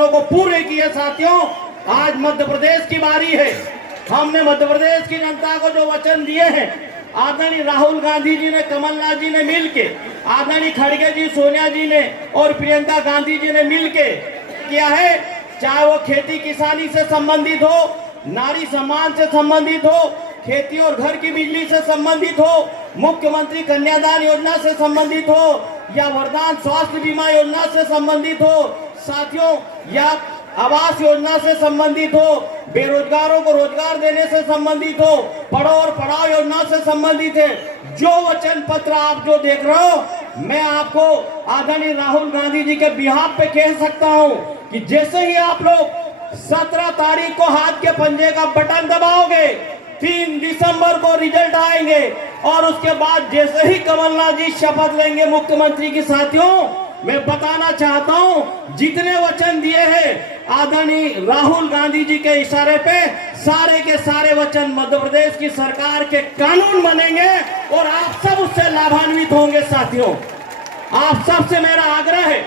वचनों को पूरे किए। साथियों, आज मध्य प्रदेश की बारी है। हमने मध्य प्रदेश की जनता को जो वचन दिए हैं, आदरणीय राहुल गांधी जी ने, कमलनाथ जी ने मिलके, आदरणीय खड़गे जी, सोनिया जी ने और प्रियंका गांधी जी ने मिलके किया है। चाहे वो खेती किसानी से संबंधित हो, नारी सम्मान से संबंधित हो, खेती और घर की बिजली से संबंधित हो, मुख्यमंत्री कन्यादान योजना से संबंधित हो, या वरदान स्वास्थ्य बीमा योजना से संबंधित हो, साथियों, या आवास योजना से संबंधित हो, बेरोजगारों को रोजगार देने से संबंधित हो, पढ़ो और पढ़ाओ योजना से संबंधित है। जो वचन पत्र आप जो देख रहे हो, मैं आपको आदरणीय राहुल गांधी जी के बिहाफ पे कह सकता हूं कि जैसे ही आप लोग 17 तारीख को हाथ के पंजे का बटन दबाओगे, 3 दिसंबर को रिजल्ट आएंगे और उसके बाद जैसे ही कमलनाथ जी शपथ लेंगे मुख्यमंत्री की, साथियों, मैं बताना चाहता हूं, जितने वचन दिए हैं आदरणीय राहुल गांधी जी के इशारे पे, सारे के सारे वचन मध्य प्रदेश की सरकार के कानून बनेंगे और आप सब उससे लाभान्वित होंगे। साथियों, आप सबसे मेरा आग्रह है,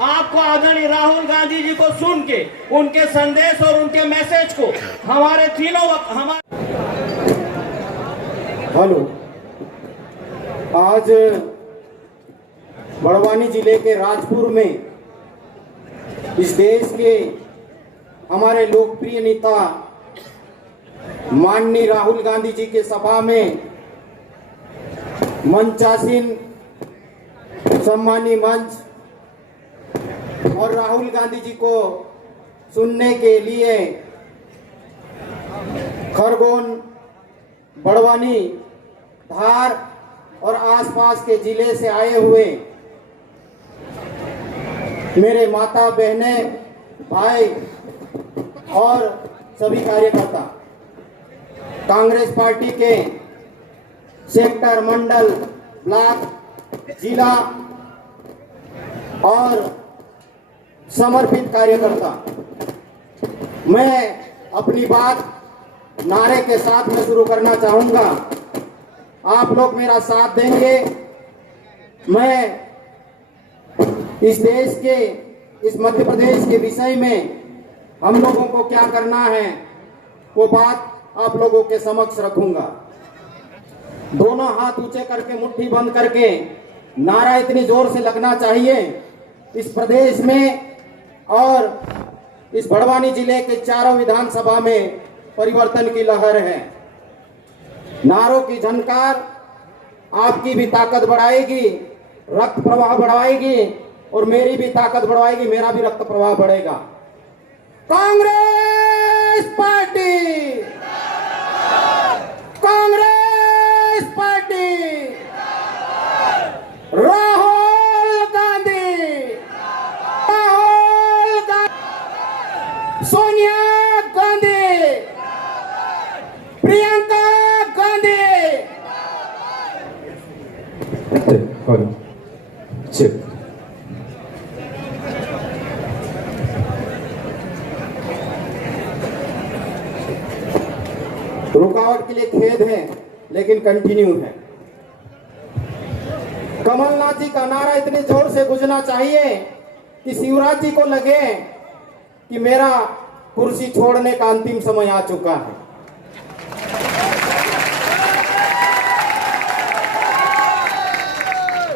आपको आदरणीय राहुल गांधी जी को सुन के, उनके संदेश और उनके मैसेज को हमारे तीनों हेलो, आज बड़वानी जिले के राजपुर में इस देश के हमारे लोकप्रिय नेता माननीय राहुल गांधी जी के सभा में मंचासीन सम्मानी मंच और राहुल गांधी जी को सुनने के लिए खरगोन, बड़वानी, धार और आसपास के जिले से आए हुए मेरे माता, बहनें, भाई और सभी कार्यकर्ता, कांग्रेस पार्टी के सेक्टर, मंडल, ब्लॉक, जिला और समर्पित कार्यकर्ता, मैं अपनी बात नारे के साथ में शुरू करना चाहूंगा। आप लोग मेरा साथ देंगे। मैं इस देश के, इस मध्य प्रदेश के विषय में हम लोगों को क्या करना है वो बात आप लोगों के समक्ष रखूंगा। दोनों हाथ ऊंचे करके, मुट्ठी बंद करके नारा इतनी जोर से लगना चाहिए इस प्रदेश में और इस बड़वानी जिले के चारों विधानसभा में परिवर्तन की लहर है। नारों की झनकार आपकी भी ताकत बढ़ाएगी, रक्त प्रवाह बढ़ाएगी और मेरी भी ताकत बढ़ाएगी, मेरा भी रक्त प्रवाह बढ़ेगा। Congress party, Congress party, Rahul Gandhi, Rahul Gandhi, Sonia Gandhi, Priyanka Gandhi. रुकावट के लिए खेद है, लेकिन कंटिन्यू है। कमलनाथ जी का नारा इतने जोर से गुजना चाहिए कि शिवराज जी को लगे कि मेरा कुर्सी छोड़ने का अंतिम समय आ चुका है।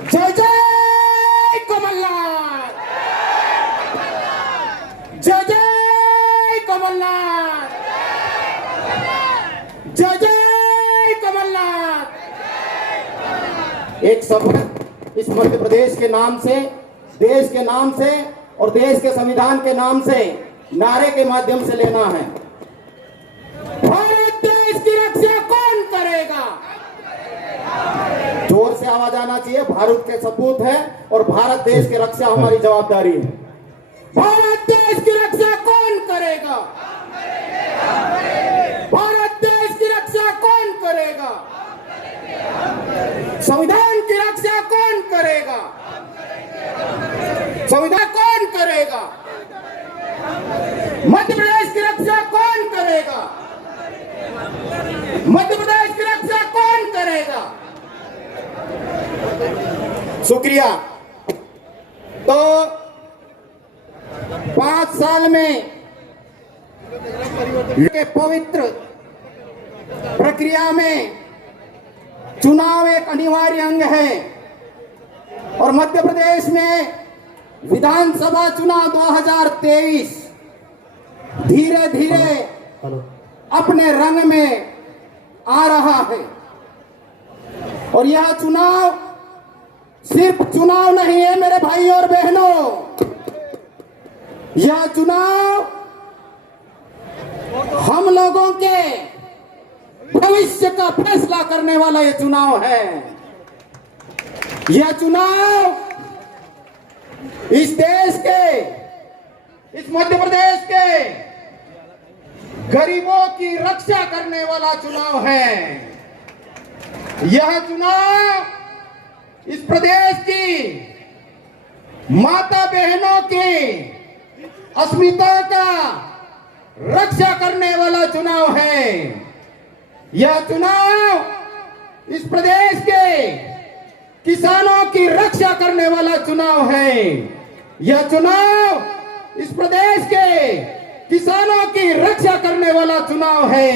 जय जय कमलनाथ, जय जय कमलनाथ, जय जय कमलनाथ। एक शपथ इस मध्य प्रदेश के नाम से, देश के नाम से और देश के संविधान के नाम से नारे के माध्यम से लेना है। भारत देश की रक्षा कौन करेगा? जोर से आवाज आना चाहिए। भारत के सपूत है और भारत देश की रक्षा हमारी जवाबदारी है। भारत देश की रक्षा कौन करेगा? भारत देश की रक्षा कौन करेगा? संविधान की रक्षा कौन करेगा? संविधान कौन करेगा? मध्य प्रदेश की रक्षा कौन करेगा? मध्य प्रदेश की रक्षा कौन करेगा? शुक्रिया। तो 5 साल साल में के पवित्र प्रक्रिया में चुनाव एक अनिवार्य अंग है और मध्य प्रदेश में विधानसभा चुनाव 2023 धीरे धीरे अपने रंग में आ रहा है और यह चुनाव सिर्फ चुनाव नहीं है मेरे भाइयों और बहनों, यह चुनाव हम लोगों के भविष्य का फैसला करने वाला यह चुनाव है। यह चुनाव इस देश के, इस मध्य प्रदेश के गरीबों की रक्षा करने वाला चुनाव है। यह चुनाव इस प्रदेश की माता बहनों की अस्मिता का रक्षा करने वाला चुनाव है। यह चुनाव इस प्रदेश के किसानों की रक्षा करने वाला चुनाव है। यह चुनाव इस प्रदेश के किसानों की रक्षा करने वाला चुनाव है।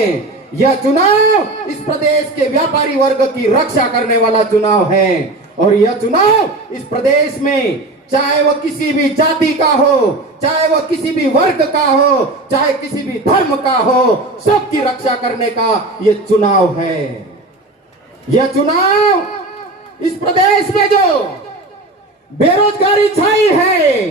यह चुनाव इस प्रदेश के व्यापारी वर्ग की रक्षा करने वाला चुनाव है और यह चुनाव इस प्रदेश में चाहे वह किसी भी जाति का हो, चाहे वह किसी भी वर्ग का हो, चाहे किसी भी धर्म का हो, सबकी रक्षा करने का यह चुनाव है। यह चुनाव इस प्रदेश में जो बेरोजगारी छाई है,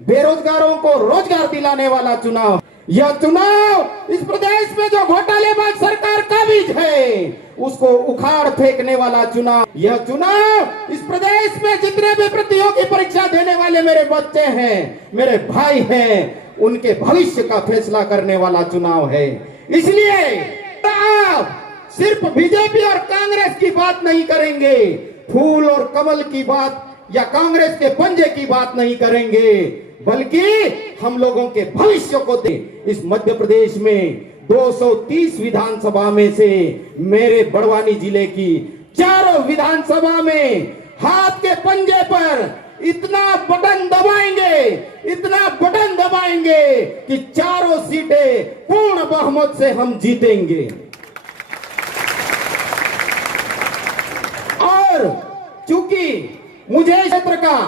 बेरोजगारों को रोजगार दिलाने वाला चुनाव। यह चुनाव इस प्रदेश में जो घोटालेबाज सरकार काबिज है उसको उखाड़ फेंकने वाला चुनाव। यह चुनाव इस प्रदेश में जितने भी प्रतियोगी परीक्षा देने वाले मेरे बच्चे हैं, मेरे भाई हैं, उनके भविष्य का फैसला करने वाला चुनाव है। इसलिए आप सिर्फ बीजेपी और कांग्रेस की बात नहीं करेंगे, फूल और कमल की बात या कांग्रेस के पंजे की बात नहीं करेंगे, बल्कि हम लोगों के भविष्य को दे। इस मध्य प्रदेश में 230 विधानसभा में से मेरे बड़वानी जिले की चारों विधानसभा में हाथ के पंजे पर इतना बटन दबाएंगे, इतना बटन दबाएंगे कि चारों सीटें पूर्ण बहुमत से हम जीतेंगे। और चूंकि मुझे क्षेत्र का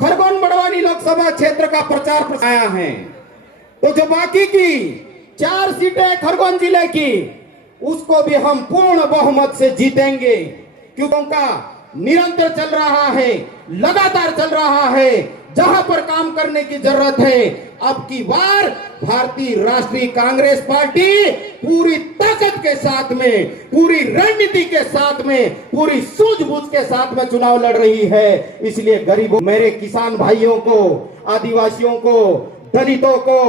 खरगोन बड़वानी लोकसभा क्षेत्र का प्रचार आया है, तो जो बाकी की 4 सीटें खरगोन जिले की उसको भी हम पूर्ण बहुमत से जीतेंगे, क्योंकि उनका निरंतर चल रहा है, लगातार चल रहा है। जहां पर काम करने की जरूरत है, अब की बार भारतीय राष्ट्रीय कांग्रेस पार्टी पूरी ताकत के साथ में, पूरी रणनीति के साथ में, पूरी सूझबूझ के साथ में चुनाव लड़ रही है। इसलिए गरीबों, मेरे किसान भाइयों को, आदिवासियों को, दलितों को,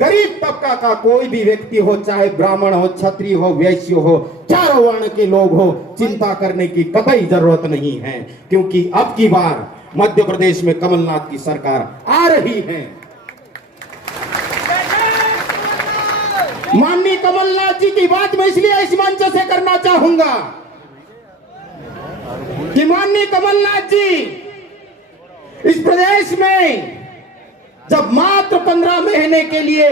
गरीब तबका का कोई भी व्यक्ति हो, चाहे ब्राह्मण हो, क्षत्रिय हो, वैश्य हो, चारों वर्ण के लोग हो, चिंता करने की कतई जरूरत नहीं है, क्योंकि अब की बार मध्य प्रदेश में कमलनाथ की सरकार आ रही है। माननीय कमलनाथ जी की बात मैं इसलिए इस मंच से करना चाहूंगा कि माननीय कमलनाथ जी इस प्रदेश में जब मात्र 15 महीने के लिए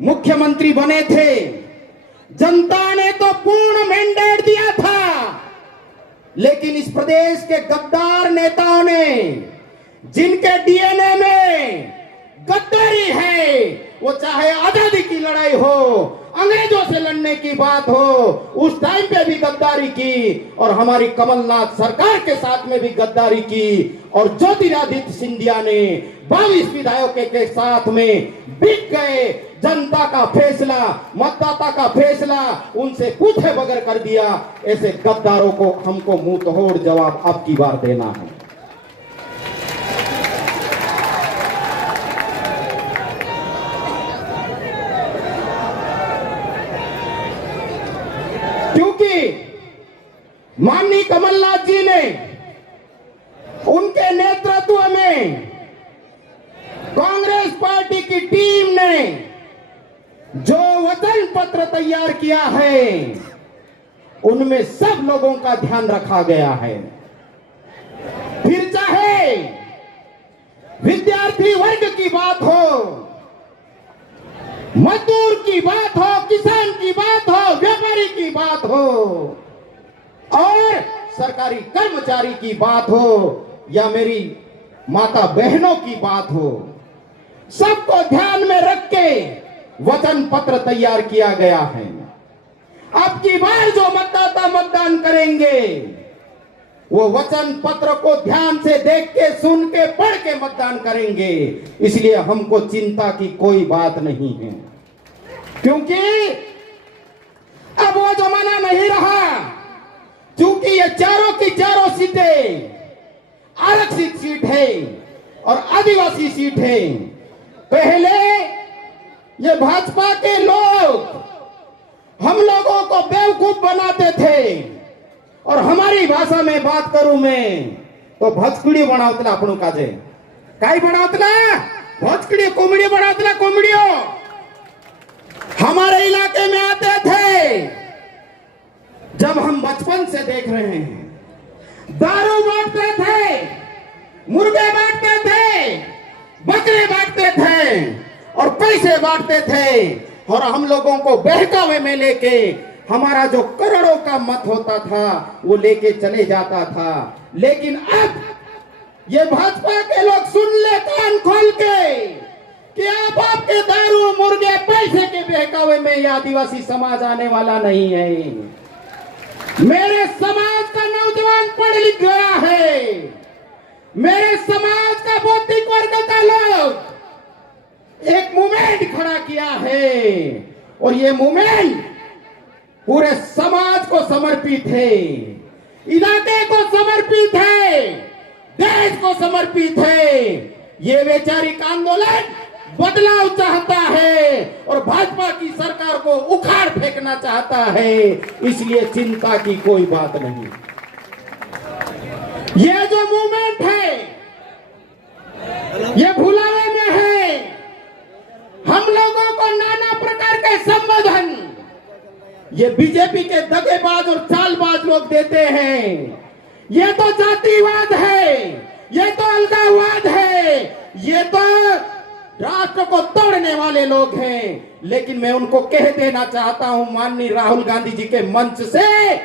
मुख्यमंत्री बने थे, जनता ने तो पूर्ण मैंडेट दिया था, लेकिन इस प्रदेश के गद्दार नेताओं ने, जिनके डीएनए में गद्दारी है, वो चाहे आजादी की लड़ाई हो, अंग्रेजों से लड़ने की बात हो, उस टाइम पे भी गद्दारी की और हमारी कमलनाथ सरकार के साथ में भी गद्दारी की। और ज्योतिरादित्य सिंधिया ने 22 विधायकों के साथ में बिक गए। जनता का फैसला, मतदाता का फैसला उनसे पूछे बगैर कर दिया। ऐसे गद्दारों को हमको मुंह तोड़ जवाब अब की बार देना है। क्योंकि माननीय कमलनाथ जी ने, उनके नेतृत्व में कांग्रेस पार्टी की टीम ने जो वचन पत्र तैयार किया है, उनमें सब लोगों का ध्यान रखा गया है। फिर चाहे विद्यार्थी वर्ग की बात हो, मजदूर की बात हो, किसान की बात हो, व्यापारी की बात हो और सरकारी कर्मचारी की बात हो या मेरी माता बहनों की बात हो, सबको ध्यान में रख के वचन पत्र तैयार किया गया है। अब की बार जो मतदाता मतदान करेंगे वो वचन पत्र को ध्यान से देख के, सुन के, पढ़ के मतदान करेंगे। इसलिए हमको चिंता की कोई बात नहीं है, क्योंकि अब वो जमाना नहीं रहा। क्योंकि ये चारों की चारों सीटें आरक्षित सीट है और आदिवासी सीट है। पहले ये भाजपा के लोग हम लोगों को बेवकूफ बनाते थे और हमारी भाषा में बात करूं मैं तो भचकुड़ी बनावतला अपनों काजे काई बनावतला भचकुड़ी कोमड़ी बनावतला कोमड़ियों हमारे इलाके में आते थे। जब हम बचपन से देख रहे हैं, दारू बांटते थे, मुर्गे बांटते थे, बकरे बांटते थे और पैसे बांटते थे और हम लोगों को बहकावे में लेके हमारा जो करोड़ों का मत होता था वो लेके चले जाता था। लेकिन अब ये भाजपा के लोग सुन ले कान खोल के कि आप आपके दारू मुर्गे पैसे के बहकावे में ये आदिवासी समाज आने वाला नहीं है। मेरे समाज का नौजवान पढ़ लिख गया है, मेरे समाज का बौद्धिक वर्ग का लोग एक मूवमेंट खड़ा किया है और ये मूवमेंट पूरे समाज को समर्पित है, इलाके को समर्पित है, देश को समर्पित है। ये वैचारिक आंदोलन बदलाव चाहता है और भाजपा की सरकार को उखाड़ फेंकना चाहता है। इसलिए चिंता की कोई बात नहीं। ये जो मूवमेंट है ये भुलावे में है। हम लोगों को नाना प्रकार के संबोधन ये बीजेपी के दगेबाज और चालबाज लोग देते हैं। ये तो जातिवाद है, ये तो अलगाववाद है, ये तो राष्ट्र को तोड़ने वाले लोग हैं। लेकिन मैं उनको कह देना चाहता हूं माननीय राहुल गांधी जी के मंच से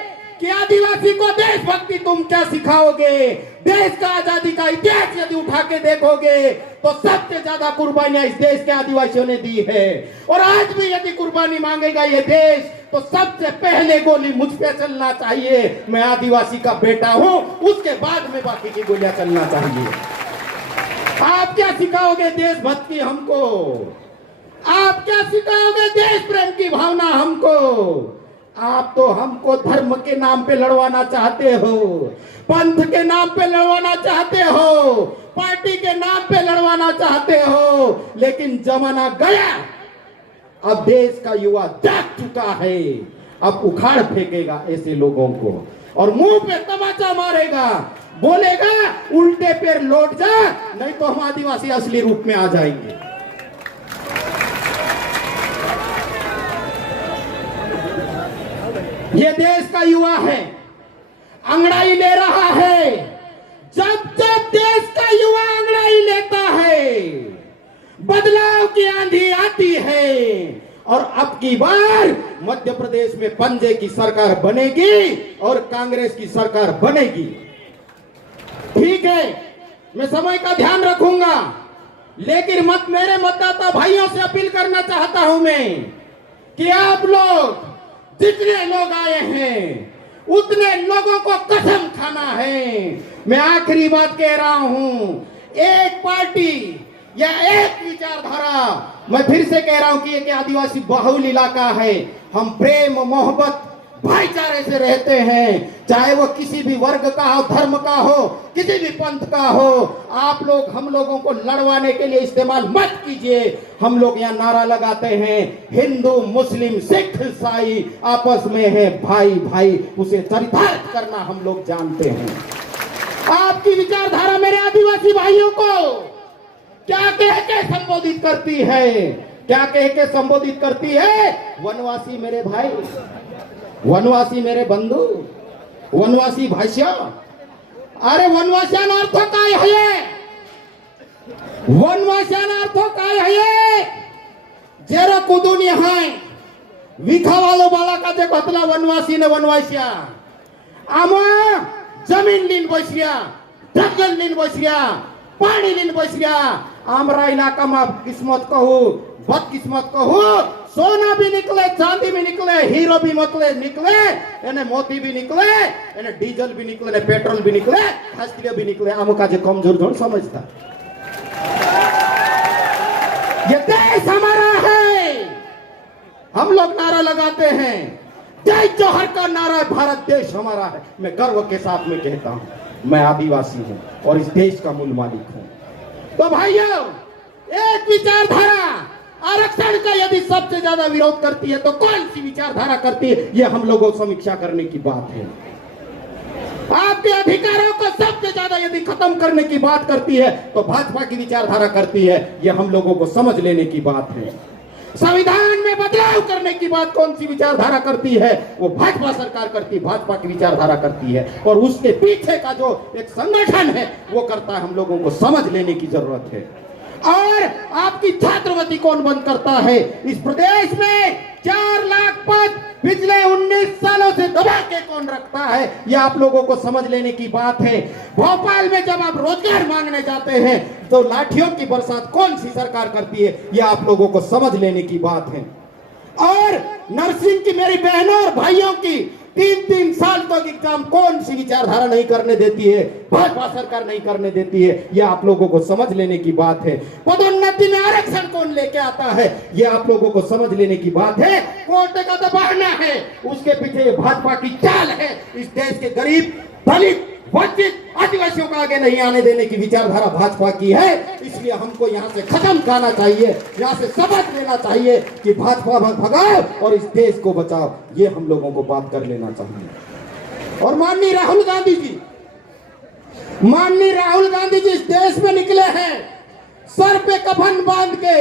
कि आदिवासी को देशभक्ति तुम क्या सिखाओगे। देश का आजादी का इतिहास यदि उठा के देखोगे तो सबसे ज्यादा कुर्बानियां इस देश के आदिवासियों ने दी है और आज भी यदि कुर्बानी मांगेगा ये देश तो सबसे पहले गोली मुझ पे चलना चाहिए। मैं आदिवासी का बेटा हूं, उसके बाद में बाकी की गोलियां चलना चाहिए। आप क्या सिखाओगे देशभक्ति हमको? आप क्या सिखाओगे देश प्रेम की भावना हमको? आप तो हमको धर्म के नाम पे लड़वाना चाहते हो, पंथ के नाम पे लड़वाना चाहते हो, पार्टी के नाम पे लड़वाना चाहते हो। लेकिन जमाना गया, अब देश का युवा जाग चुका है। अब उखाड़ फेंकेगा ऐसे लोगों को और मुंह पे तमाचा मारेगा, बोलेगा उल्टे पैर लौट जा, नहीं तो हम आदिवासी असली रूप में आ जाएंगे। ये देश का युवा है, अंगड़ाई ले रहा है। जब जब देश का युवा अंगड़ाई लेता है, बदलाव की आंधी आती है और अब की बार मध्य प्रदेश में पंजे की सरकार बनेगी और कांग्रेस की सरकार बनेगी। ठीक है, मैं समय का ध्यान रखूंगा, लेकिन मेरे मतदाता भाइयों से अपील करना चाहता हूं मैं कि आप लोग जितने लोग आए हैं उतने लोगों को कसम खाना है। मैं आखिरी बात कह रहा हूं, एक पार्टी या एक विचारधारा, मैं फिर से कह रहा हूं कि एक आदिवासी बहुल इलाका है। हम प्रेम मोहब्बत भाईचारे से रहते हैं, चाहे वो किसी भी वर्ग का हो, धर्म का हो, किसी भी पंथ का हो। आप लोग हम लोगों को लड़वाने के लिए इस्तेमाल मत कीजिए। हम लोग यहाँ नारा लगाते हैं, हिंदू मुस्लिम सिख ईसाई आपस में है भाई भाई, उसे चरितार्थ करना हम लोग जानते हैं। आपकी विचारधारा मेरे आदिवासी भाइयों को क्या कह के संबोधित करती है? क्या कह के संबोधित करती है? वनवासी मेरे भाई, वनवासी मेरे बंधु, वनवासी भाष्य। अरे वनवास्यान अर्थ काय आहे? वनवास्यान अर्थ काय आहे? जर कूदून यहाँ विखावालो बाळाका जे घातला वनवासी ने वनवासिया आमा जमीन लीन बसरिया जंगल लीन बसरिया पानी लीन बसरिया आमरा इलाका में किस्मत कहू बदकिस्मत कहू सोना भी निकले चांदी भी निकले हीरो भी निकले एने मोती भी निकले एने डीजल भी निकले ने पेट्रोल भी निकले खासतिया भी निकले आमुका जे कमजोर जोन समझता ये देश हमारा है। हम लोग नारा लगाते हैं जय जौहर का नारा, भारत देश हमारा है। मैं गर्व के साथ में कहता हूं मैं आदिवासी हूं और इस देश का मूल मालिक हूं। तो भाइयों, एक विचारधारा आरक्षण का यदि सबसे ज्यादा विरोध करती है तो कौन सी विचारधारा करती है, ये हम लोगों को समीक्षा करने की बात है। आपके अधिकारों को सबसे ज्यादा यदि खत्म करने की बात करती है तो भाजपा की विचारधारा करती है, ये हम लोगों को समझ लेने की बात है। संविधान में बदलाव करने की बात कौन सी विचारधारा करती है, वो भाजपा सरकार करती है, भाजपा की विचारधारा करती है। और उसके पीछे का जो एक संगठन है वो करता है, हम लोगों को समझ लेने की जरूरत है। और आपकी छात्रवृत्ति कौन बंद करता है? इस प्रदेश में 4 लाख पद पिछले 19 सालों से दबा के कौन रखता है, ये आप लोगों को समझ लेने की बात है। भोपाल में जब आप रोजगार मांगने जाते हैं तो लाठियों की बरसात कौन सी सरकार करती है, ये आप लोगों को समझ लेने की बात है। और नर्सिंग की मेरी बहनों और भाइयों की 3-3 साल तक एग्जाम कौन सी विचारधारा नहीं करने देती है, भाजपा सरकार नहीं करने देती है, यह आप लोगों को समझ लेने की बात है। पदोन्नति में आरक्षण कौन लेके आता है, यह आप लोगों को समझ लेने की बात है। कोटे का दबाना है, उसके पीछे भाजपा की चाल है। इस देश के गरीब, दलित, वंचित, आदिवासियों को आगे नहीं आने देने की विचारधारा भाजपा की है। इसलिए हमको यहाँ से खत्म करना चाहिए, यहाँ से सबक लेना चाहिए कि भाजपा भगाओ और इस देश को बचाओ, ये हम लोगों को बात कर लेना चाहिए। और माननीय राहुल गांधी जी इस देश में निकले हैं सर पे कफन बांध के,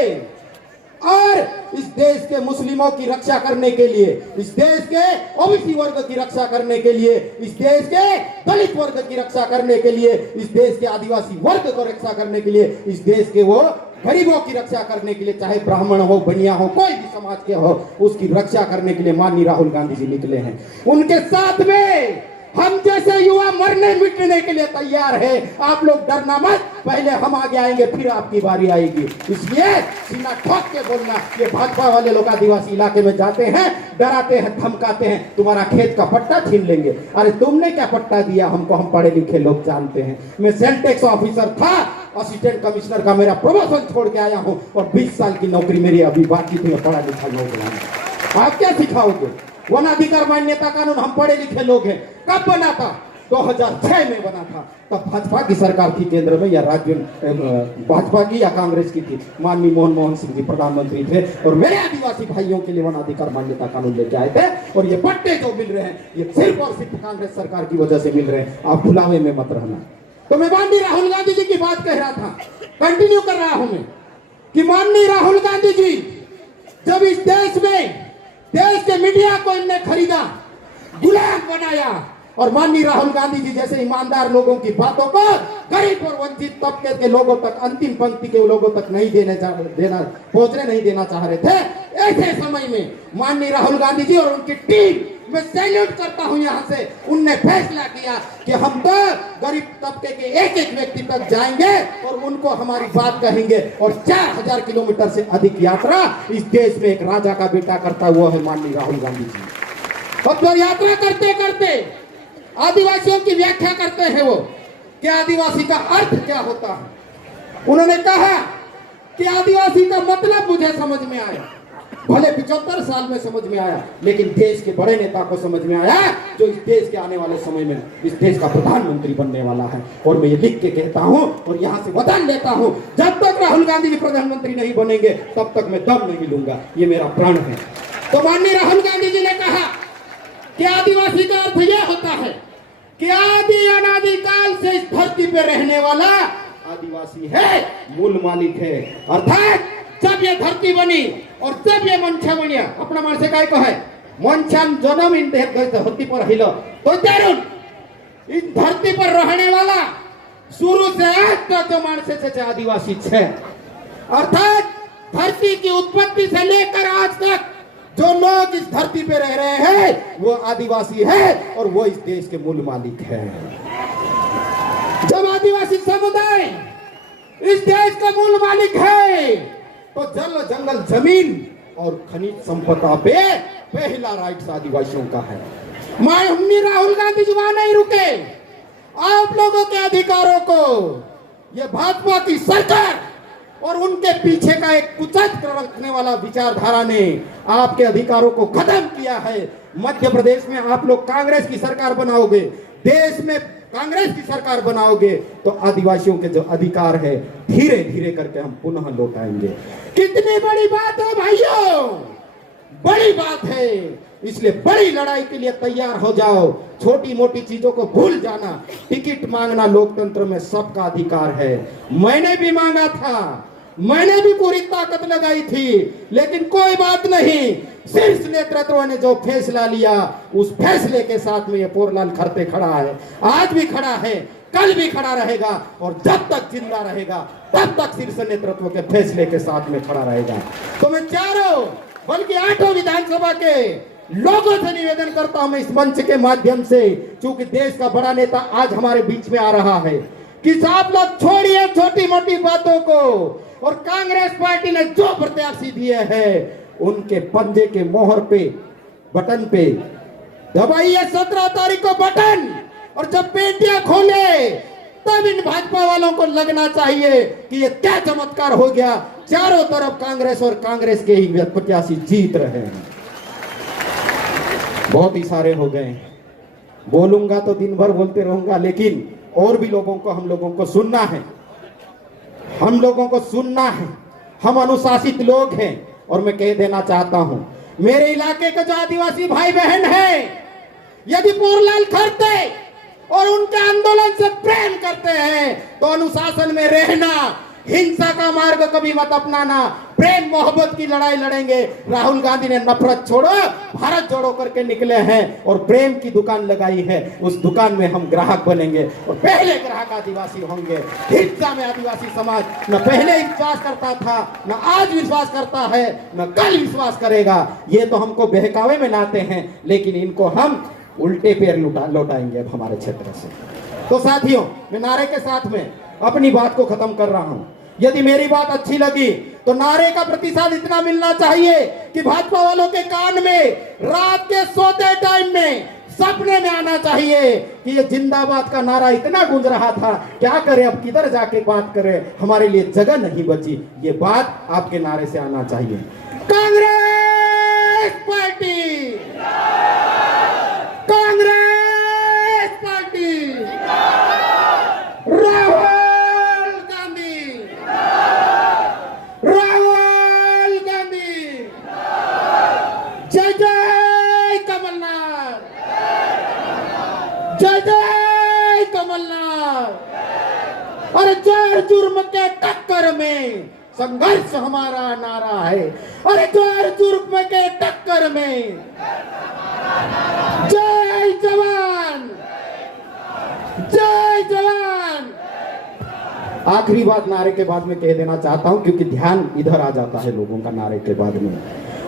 और इस देश के मुस्लिमों की रक्षा करने के लिए, इस देश के ओबीसी वर्ग की रक्षा करने के लिए, इस देश के दलित वर्ग की रक्षा करने के लिए, इस देश के आदिवासी वर्ग को रक्षा करने के लिए, इस देश के वो गरीबों की रक्षा करने के लिए, चाहे ब्राह्मण हो, बनिया हो, कोई भी समाज के हो, उसकी रक्षा करने के लिए माननीय राहुल गांधी जी निकले हैं। उनके साथ में हम जैसे युवा मरने मिटने के लिए तैयार है। आप लोग डरना मत, पहले हम आगे आएंगे फिर आपकी बारी आएगी। इसलिए सीना ठोक के बोलना, ये भाजपा वाले लोग आदिवासी इलाके में जाते हैं, डराते हैं, धमकाते हैं, तुम्हारा खेत का पट्टा छीन लेंगे। अरे तुमने क्या पट्टा दिया हमको, हम पढ़े लिखे लोग जानते हैं। मैं सेल टैक्स ऑफिसर था, असिस्टेंट कमिश्नर का मेरा प्रमोशन छोड़ के आया हूँ और 20 साल की नौकरी मेरी अभी बाकी थी, पढ़ा लिखा लोग। आप क्या सिखाओगे? वनाधिकार मान्यता कानून हम पढ़े लिखे लोग हैं। कब बना था? 2006 में बना था। तब भाजपा की सरकार थी केंद्र में, या राज्य भाजपा की या कांग्रेस की थी। माननीय मनमोहन सिंह जी प्रधानमंत्री थे और मेरे आदिवासी भाइयों के लिए वनाधिकार मान्यता कानून लेके आए थे। और ये पट्टे जो मिल रहे हैं ये सिर्फ और सिर्फ कांग्रेस सरकार की वजह से मिल रहे हैं। आप भुलावे में मत रहना। तो मैं माननीय राहुल गांधी जी की बात कह रहा था, कंटिन्यू कर रहा हूं मैं, कि माननीय राहुल गांधी जी जब इस देश में देश के मीडिया को इनने खरीदा, गुलाम बनाया, और माननीय राहुल गांधी जी जैसे ईमानदार लोगों की बातों को गरीब और वंचित तबके के लोगों तक, अंतिम पंक्ति के लोगों तक पहुंचने नहीं देना चाह रहे थे। ऐसे समय में माननीय राहुल गांधी जी और उनकी टीम, मैं सैल्यूट करता हूं यहाँ से, उनने फैसला किया कि हम तो गरीब तबके के एक व्यक्ति तक जाएंगे और उनको हमारी बात कहेंगे। और 4000 किलोमीटर से अधिक यात्रा इस देश में एक राजा का बेटा करता हुआ है माननीय राहुल गांधी जी। और तो यात्रा करते करते आदिवासियों की व्याख्या करते हैं वो, कि आदिवासी का अर्थ क्या होता है। उन्होंने कहा कि आदिवासी का मतलब मुझे समझ में आया, भले 75 साल में समझ में आया, लेकिन देश के बड़े नेता को समझ में आया जो इस देश के आने वाले समय में इस देश का प्रधानमंत्री बनने वाला है। और मैं ये लिख के कहता हूं और यहाँ से वचन लेता हूं, जब तक राहुल गांधी जी प्रधानमंत्री नहीं बनेंगे तब तक मैं दम नहीं लूंगा, ये मेरा प्रण है। तो माननीय राहुल गांधी जी ने कहा कि आदिवासी का अर्थ यह होता है कि आदि अनादि काल से इस धरती पे रहने वाला आदिवासी है, मूल मालिक है। अर्थात जब ये धरती बनी और जब ये मनछा बनिया, अपना मन से काय कहे मनछान जन्म इन धरती पर हिलो, तो जरूर इस धरती पर रहने वाला शुरू से आज तक जो मानसे से आदिवासी है। अर्थात धरती की उत्पत्ति से लेकर आज तक जो लोग इस धरती पे रह रहे हैं वो आदिवासी है और वो इस देश के मूल मालिक है। जब आदिवासी समुदाय इस देश का मूल मालिक है तो जल जंगल जमीन और खनिज संपदा पे पहला राइट्स आदिवासियों का है। माननीय राहुल गांधी जी वहां नहीं रुके। आप लोगों के अधिकारों को ये भाजपा की सरकार और उनके पीछे का एक कुचथ रखने वाला विचारधारा ने आपके अधिकारों को खत्म किया है। मध्य प्रदेश में आप लोग कांग्रेस की सरकार बनाओगे, देश में कांग्रेस की सरकार बनाओगे तो आदिवासियों के जो अधिकार है धीरे धीरे करके हम पुनः लौटाएंगे। कितनी बड़ी बात है भाइयों, बड़ी बात है। इसलिए बड़ी लड़ाई के लिए तैयार हो जाओ। छोटी मोटी चीजों को भूल जाना। टिकट मांगना लोकतंत्र में सबका अधिकार है। मैंने भी मांगा था, मैंने भी पूरी ताकत लगाई थी, लेकिन कोई बात नहीं। शीर्ष नेतृत्व ने जो फैसला लिया उस फैसले के साथ में ये पोरलाल खड़ते खड़ा है, आज भी खड़ा है, कल भी खड़ा रहेगा और जब तक जिंदा रहेगा तब तक शीर्ष नेतृत्व के फैसले के साथ में खड़ा रहेगा। तो मैं चारों बल्कि 8 विधानसभा के लोगों से निवेदन करता हूं, मैं इस मंच के माध्यम से, चूंकि देश का बड़ा नेता आज हमारे बीच में आ रहा है, कि आप लोग छोड़िए छोटी मोटी बातों को और कांग्रेस पार्टी ने जो प्रत्याशी दिए हैं उनके पंजे के मोहर पे, बटन पे दबाइए 17 तारीख को बटन, और जब पेटियां खोले तब इन भाजपा वालों को लगना चाहिए कि ये क्या चमत्कार हो गया, चारों तरफ कांग्रेस और कांग्रेस के ही प्रत्याशी जीत रहे हैं। बहुत इशारे हो गए, बोलूंगा तो दिन भर बोलते रहूंगा, लेकिन और भी लोगों को, हम लोगों को सुनना है, हम लोगों को सुनना है। हम अनुशासित लोग हैं और मैं कह देना चाहता हूं, मेरे इलाके के जो आदिवासी भाई बहन हैं, यदि पोरलाल खड़ते और उनके आंदोलन से प्रेम करते हैं तो अनुशासन में रहना, हिंसा का मार्ग कभी मत अपनाना, प्रेम मोहब्बत की लड़ाई लड़ेंगे। राहुल गांधी ने नफरत छोड़ो भारत जोड़ो करके निकले हैं और प्रेम की दुकान लगाई है, उस दुकान में हम ग्राहक बनेंगे और पहले ग्राहक आदिवासी होंगे। हिंसा में आदिवासी समाज न पहले विश्वास करता था, न आज विश्वास करता है, न कल विश्वास करेगा। ये तो हमको बहकावे में लाते हैं, लेकिन इनको हम उल्टे पैर लौटाएंगे अब हमारे क्षेत्र से। तो साथियों, मैं नारे के साथ में अपनी बात को खत्म कर रहा हूं। यदि मेरी बात अच्छी लगी तो नारे का प्रतिसाद इतना मिलना चाहिए कि भाजपा वालों के कान में रात के सोते टाइम में सपने में आना चाहिए कि ये जिंदाबाद का नारा इतना गूंज रहा था, क्या करें अब, किधर जाके बात करें, हमारे लिए जगह नहीं बची। ये बात आपके नारे से आना चाहिए। कांग्रेस पार्टी, कांग्रेस पार्टी, राहुल गांधी, राहुल गांधी, जय जय कमलनाथ, जय जय कमलनाथ। और जोर जुर्म के टक्कर में संघर्ष हमारा नारा है। अरे जोर जुर्म के टक्कर में जय जवान, जय जवान। आखिरी बात नारे के बाद में कह देना चाहता हूं, क्योंकि ध्यान इधर आ जाता है लोगों का नारे के बाद में।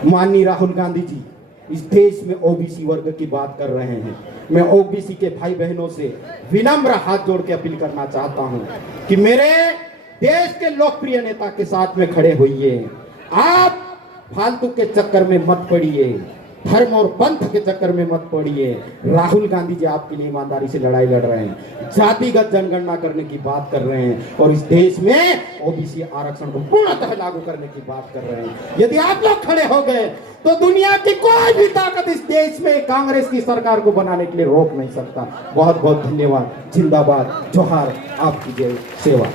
माननीय राहुल गांधी जी इस देश में ओबीसी वर्ग की बात कर रहे हैं। मैं ओबीसी के भाई बहनों से विनम्र हाथ जोड़ के अपील करना चाहता हूं कि मेरे देश के लोकप्रिय नेता के साथ में खड़े होइए। आप फालतू के चक्कर में मत पड़िए, धर्म और पंथ के चक्कर में मत पड़िए। राहुल गांधी जी आपके लिए ईमानदारी से लड़ाई लड़ रहे हैं, जातिगत जनगणना करने की बात कर रहे हैं और इस देश में ओबीसी आरक्षण को पूर्णतः लागू करने की बात कर रहे हैं। यदि आप लोग खड़े हो गए तो दुनिया की कोई भी ताकत इस देश में कांग्रेस की सरकार को बनाने के लिए रोक नहीं सकता। बहुत बहुत धन्यवाद। जिंदाबाद, जोहार, आपकी जय, सेवा।